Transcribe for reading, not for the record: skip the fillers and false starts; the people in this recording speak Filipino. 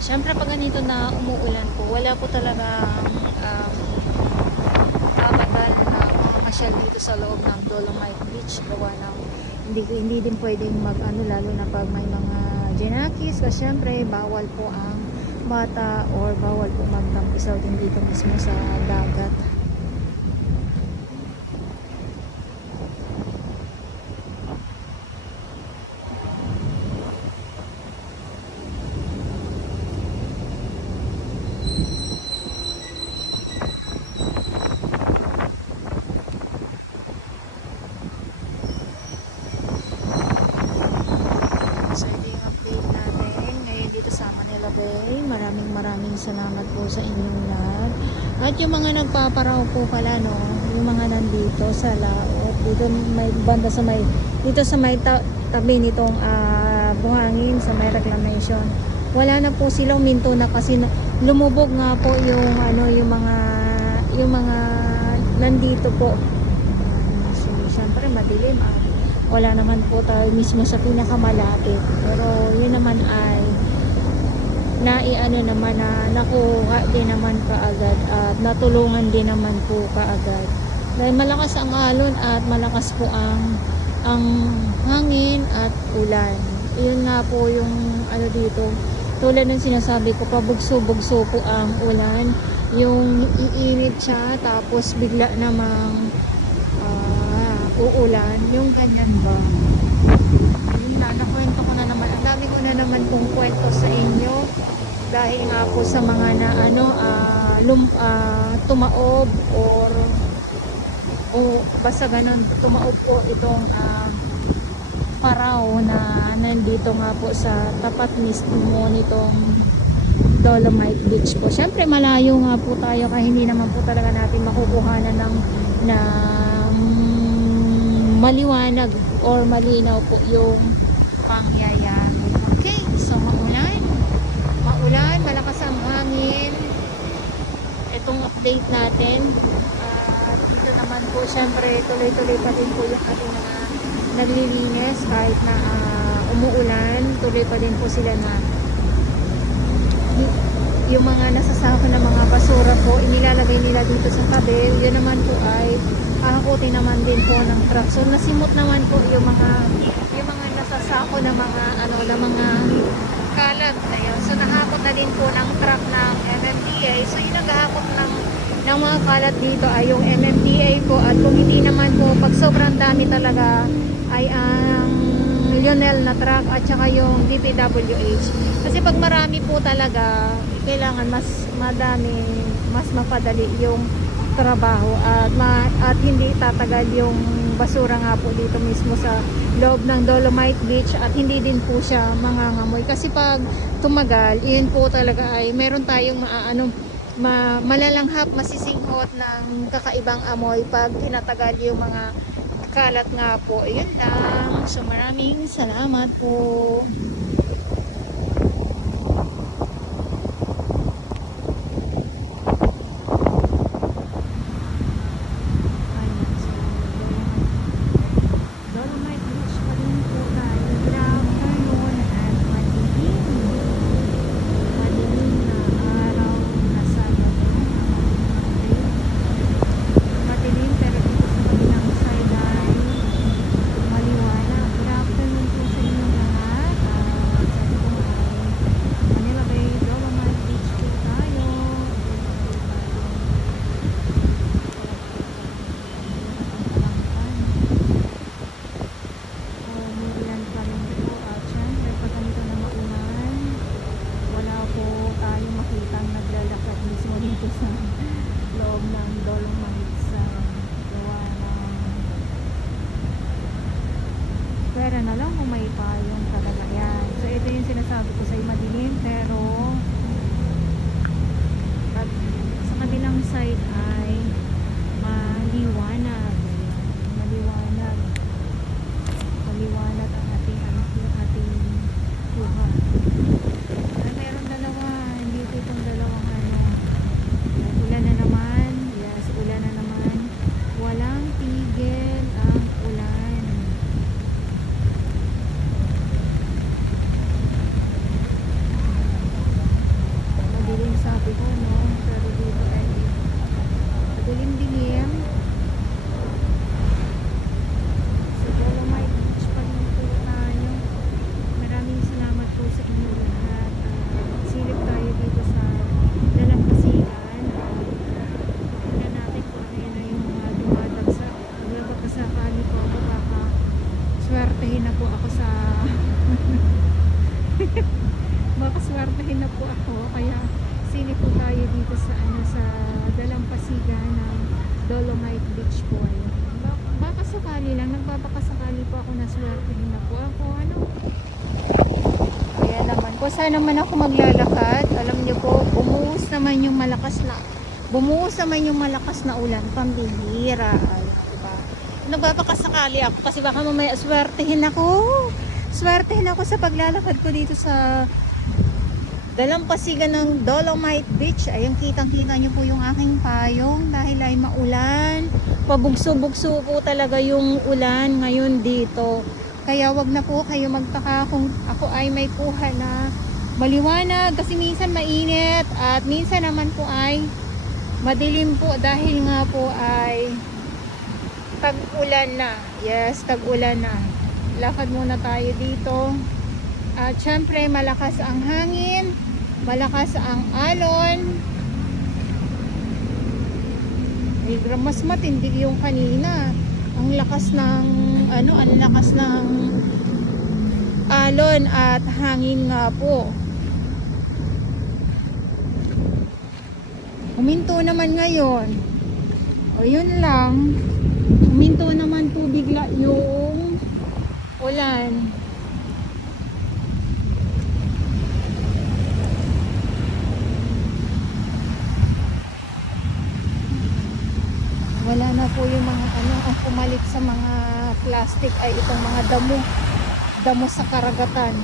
Siyempre pag ganito na umuulan po, wala po talaga magal na mamasyal dito sa loob ng Dolomite Beach. Gawa ng hindi din pwedeng mag ano, lalo na pag may mga genakis, kasi siyempre bawal po ang bata or bawal po magtampisaw din dito mismo sa dagat. Maraming salamat po sa inyong lahat. At yung mga nagpaparaw po pala, no, yung mga nandito sa laot, dito may banda sa may, dito sa may tabi nitong buhangin sa may reclamation. Wala na po sila, uminto na kasi lumubog nga po yung ano, yung mga nandito po. So, syempre madilim. Wala naman po tayo mismo sa pinakamalapit. Pero yun naman ay naiano naman na nakuha din naman kaagad at natulungan din naman po kaagad dahil malakas ang alon at malakas po ang hangin at ulan. Yun nga po yung ano dito, tulad ng sinasabi ko, pabugso-bugso po ang ulan, yung iinit siya tapos bigla namang uulan, yung ganyan ba. Yun na, nakwento ko na naman, ang dami ko na naman pong kwento sa inyo dahil nga po sa mga na ano tumaob o basta ganun, tumaob po itong paraw na nandito nga po sa tapat mismo nitong Dolomite Beach po. Syempre malayo nga po tayo kaya hindi naman po talaga natin makukuhanan ng maliwanag or malinaw po yung pangyayari. Okay, so maulan, malakas ang hangin. Itong update natin. Dito naman po, syempre, tuloy-tuloy pa din po yung ating naglilinis kahit na umuulan. Tuloy pa din po sila na yung mga nasasako na mga basura po, inilalagay nila dito sa tabi. Yun naman po ay hahakutin naman din po ng truck. So, nasimot naman po yung mga nasasako na mga kalat. Ayun. So, nahakot na din po ng truck ng MMDA. So, yung naghahakot ng mga kalat dito ay yung MMDA po. At kung hindi naman po, pag sobrang dami talaga, ay ang Lionel na truck at saka yung DPWH. Kasi pag marami po talaga, kailangan mas madami, mas mapadali yung trabaho at hindi tatagal yung basura nga po dito mismo sa loob ng Dolomite Beach at hindi din po siya mangangamoy kasi pag tumagal, yun po talaga ay meron tayong malalanghap, masisinghot ng kakaibang amoy pag tinatagal yung mga kalat nga po. Yun lang. So maraming salamat po. Pera na lang kung may payong talaga yan. So ito yung sinasabi ko sa madilim, pero sa kabilang side ay maliwanag. Maliwanag ang ating luha. Ay, meron dalawa, hindi ito itong dalawang ulan na naman. Yes, ulan na naman. Walang tigil ang ulan. na po ako. Kaya sine po tayo dito sa sa dalampasigan ng Dolomite Beach po. Ayun. Baka sakali lang, nagbabakasakali po ako na swertehin na po ako. Ano? Kaya naman po, sana naman ako maglalakad. Alam niyo po, bumuhos naman yung malakas na ulan. Pambihira. Ayun, diba? Nagbabakasakali ako kasi baka mamaya swertehin ako. Swertehin ako sa paglalakad ko dito sa dalampasigan ng Dolomite Beach. Ayun, kitang-kita nyo po yung aking payong dahil ay maulan. Pabugso-bugso po talaga yung ulan ngayon dito. Kaya wag na po kayo magtaka kung ako ay may kuha na maliwanag kasi minsan mainit at minsan naman po ay madilim po dahil nga po ay tag-ulan na. Yes, tag-ulan na. Lakad muna tayo dito. At syempre malakas ang hangin, malakas ang alon. Mas matindi yung kanina. Ang lakas ng alon at hangin nga po. Huminto naman ngayon. O yun lang. Huminto naman po bigla yung ulan. Wala na po yung mga ang pumalit sa mga plastic ay itong mga damo sa karagatan.